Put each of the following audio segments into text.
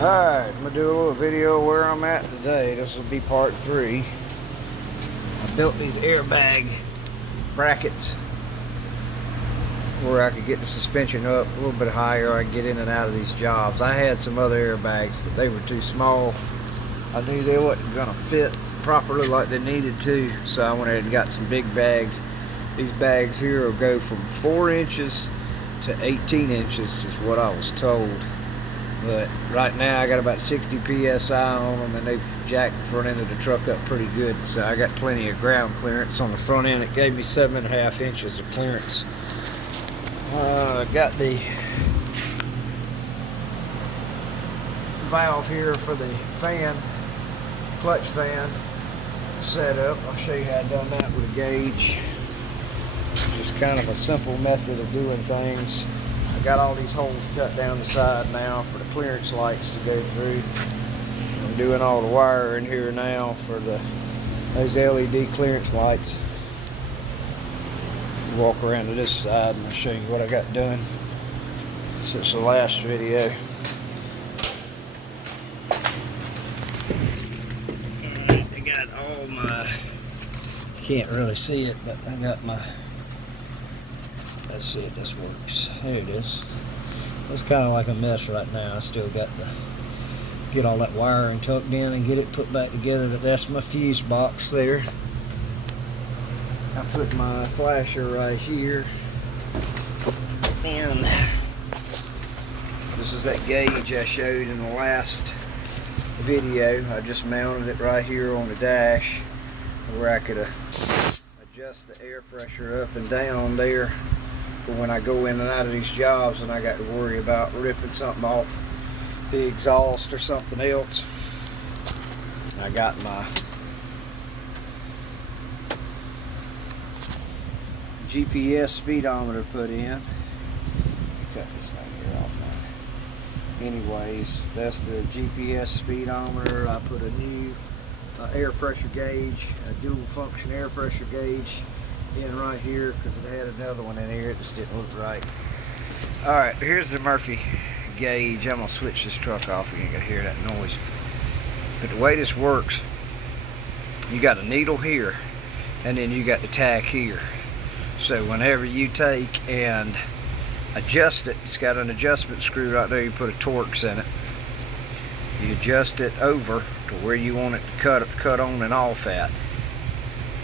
Alright, I'm gonna do a little video where I'm at today. This will be part 3. I built these airbag brackets where I could get the suspension up a little bit higher. I could get in and out of these jobs. I had some other airbags, but they were too small. I knew they wasn't gonna fit properly like they needed to, so I went ahead and got some big bags. These bags here will go from 4 inches to 18 inches is what I was told. But right now I got about 60 psi on them, and they've jacked the front end of the truck up pretty good, so I got plenty of ground clearance on the front end. It gave me 7.5 inches of clearance. I got the valve here for the fan, clutch fan set up. I'll show you how I done that with a gauge. Just kind of a simple method of doing things. I got all these holes cut down the side now for the clearance lights to go through. I'm doing all the wire in here now for those LED clearance lights. Walk around to this side and I'll show you what I got done since the last video. Alright, I got all my, can't really see it, but I got my, let's see if this works. There it is. It's kind of like a mess right now. I still got to get all that wiring tucked in and get it put back together. But that's my fuse box there. I put my flasher right here. And this is that gauge I showed in the last video. I just mounted it right here on the dash where I could adjust the air pressure up and down there for when I go in and out of these jobs and I got to worry about ripping something off the exhaust or something else. I got my GPS speedometer put in. Cut this thing here off now. Anyways, that's the GPS speedometer. I put a new air pressure gauge, a dual function air pressure gauge in right here because it had another one in here. It just didn't look right. Alright, here's the Murphy gauge. I'm going to switch this truck off. You ain't going to hear that noise. But the way this works, you got a needle here and then you got the tack here. So whenever you take and adjust it, it's got an adjustment screw right there. You put a Torx in it. You adjust it over to where you want it to cut on and off at.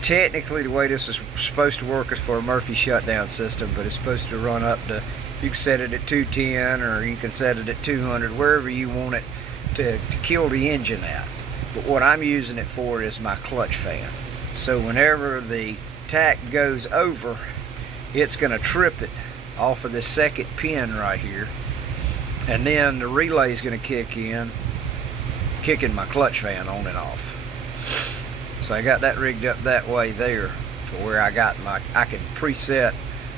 Technically, the way this is supposed to work is for a Murphy shutdown system, but it's supposed to run up to, you can set it at 210 or you can set it at 200, wherever you want it to kill the engine at. But what I'm using it for is my clutch fan. So whenever the tack goes over, it's going to trip it off of this second pin right here, and then the relay is going to kick in, kicking my clutch fan on and off. So I got that rigged up that way there to where I got my, I can preset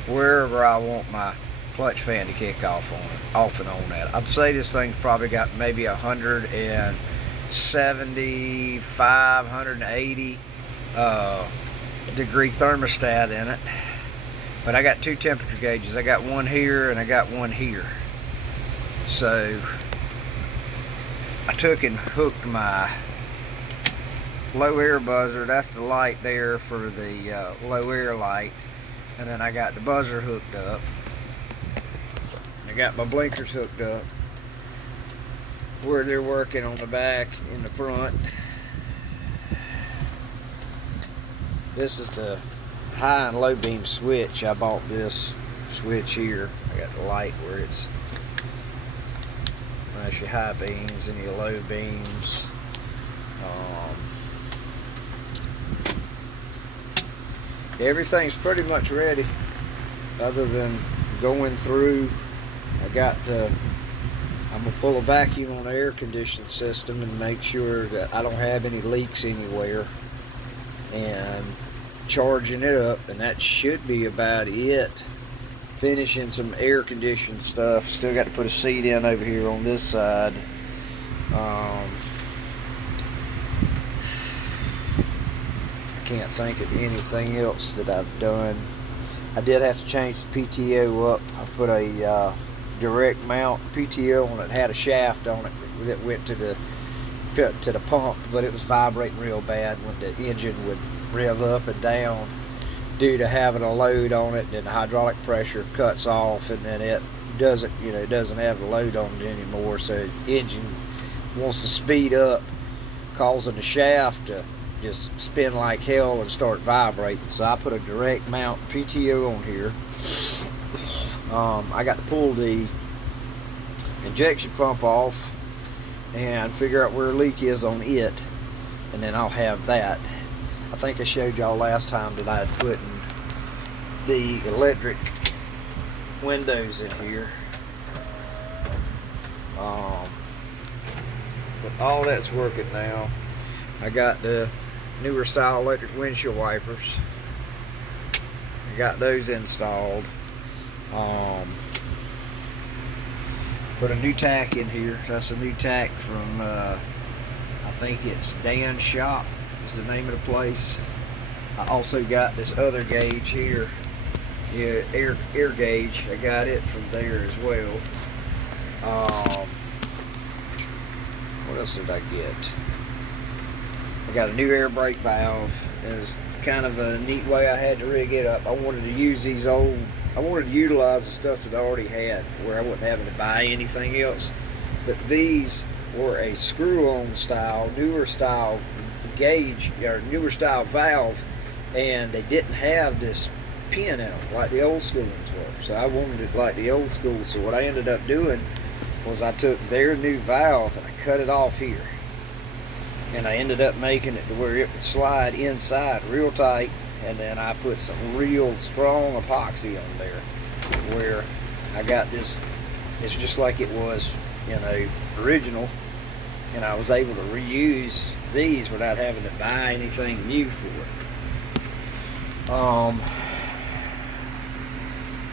wherever I want my clutch fan to kick off and on that. I'd say this thing's probably got maybe 175, 180 degree thermostat in it. But I got 2 temperature gauges. I got one here and I got one here. So I took and hooked my low air buzzer, that's the light there for the low air light, and then I got the buzzer hooked up. I got my blinkers hooked up where they're working on the back and the front. This is the high and low beam switch. I bought this switch here. I got the light where it's, that's your high beams and your low beams. Everything's pretty much ready other than going through. I'm gonna pull a vacuum on the air conditioning system and make sure that I don't have any leaks anywhere, and charging it up, and that should be about it. Finishing some air conditioning stuff. Still got to put a seat in over here on this side. Can't think of anything else that I've done. I did have to change the PTO up. I put a direct mount PTO on it. Had a shaft on it that that went to the pump, but it was vibrating real bad when the engine would rev up and down due to having a load on it, and the hydraulic pressure cuts off, and then it doesn't have the load on it anymore, so the engine wants to speed up, causing the shaft to just spin like hell and start vibrating. So I put a direct mount PTO on here. I got to pull the injection pump off and figure out where the leak is on it, and then I'll have that. I think I showed y'all last time that I had put the electric windows in here. But all that's working now. I got the newer style electric windshield wipers. I got those installed. Put a new tack in here. That's a new tack from I think it's Dan's Shop is the name of the place. I also got this other gauge here, air gauge. I got it from there as well. What else did I get? I got a new air brake valve. It was kind of a neat way I had to rig it up. I wanted to use these old, I wanted to utilize the stuff that I already had where I wasn't having to buy anything else. But these were a screw-on style, newer style gauge, or newer style valve, and they didn't have this pin in them like the old school ones were. So I wanted it like the old school. So what I ended up doing was I took their new valve and I cut it off here. And I ended up making it to where it would slide inside real tight, and then I put some real strong epoxy on there where I got this, it's just like it was, original, and I was able to reuse these without having to buy anything new for it.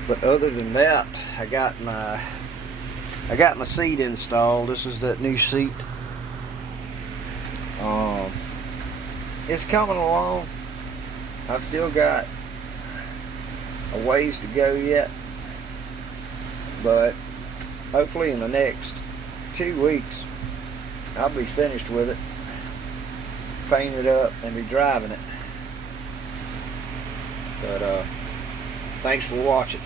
But other than that, I got my seat installed. This is that new seat. It's coming along. I've still got a ways to go yet, but hopefully in the next 2 weeks I'll be finished with it, paint it up, and be driving it. But thanks for watching.